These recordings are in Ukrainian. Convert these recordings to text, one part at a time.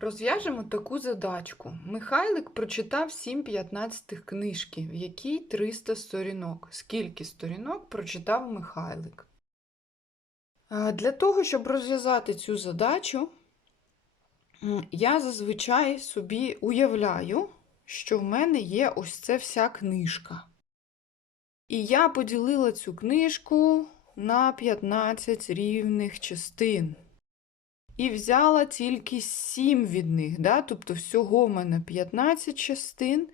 Розв'яжемо таку задачку. Михайлик прочитав 7 15 книжки, в якій 300 сторінок. Скільки сторінок прочитав Михайлик? Для того, щоб розв'язати цю задачу, я зазвичай собі уявляю, що в мене є ось це вся книжка. І я поділила цю книжку на 15 рівних частин. І взяла тільки 7 від них. Да? Тобто всього в мене 15 частин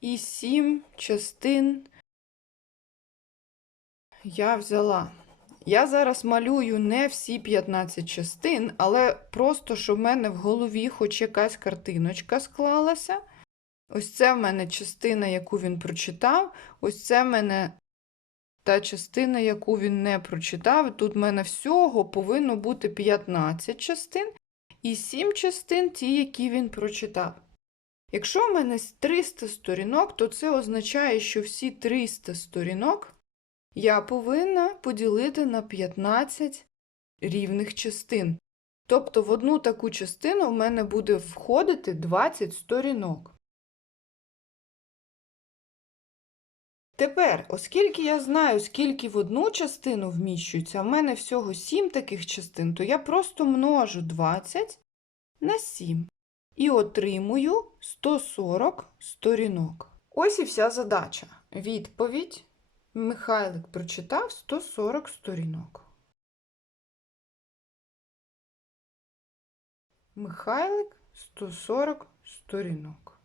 і 7 частин я взяла. Я зараз малюю не всі 15 частин, але просто, щоб в мене в голові хоч якась картиночка склалася. Ось це в мене частина, яку він прочитав. Ось це в мене та частина, яку він не прочитав. Тут в мене всього повинно бути 15 частин і 7 частин ті, які він прочитав. Якщо в мене 300 сторінок, то це означає, що всі 300 сторінок я повинна поділити на 15 рівних частин. Тобто в одну таку частину в мене буде входити 20 сторінок. Тепер, оскільки я знаю, скільки в одну частину вміщується, а в мене всього 7 таких частин, то я просто множу 20 на 7 і отримую 140 сторінок. Ось і вся задача. Відповідь. Михайлик прочитав 140 сторінок. Михайлик 140 сторінок.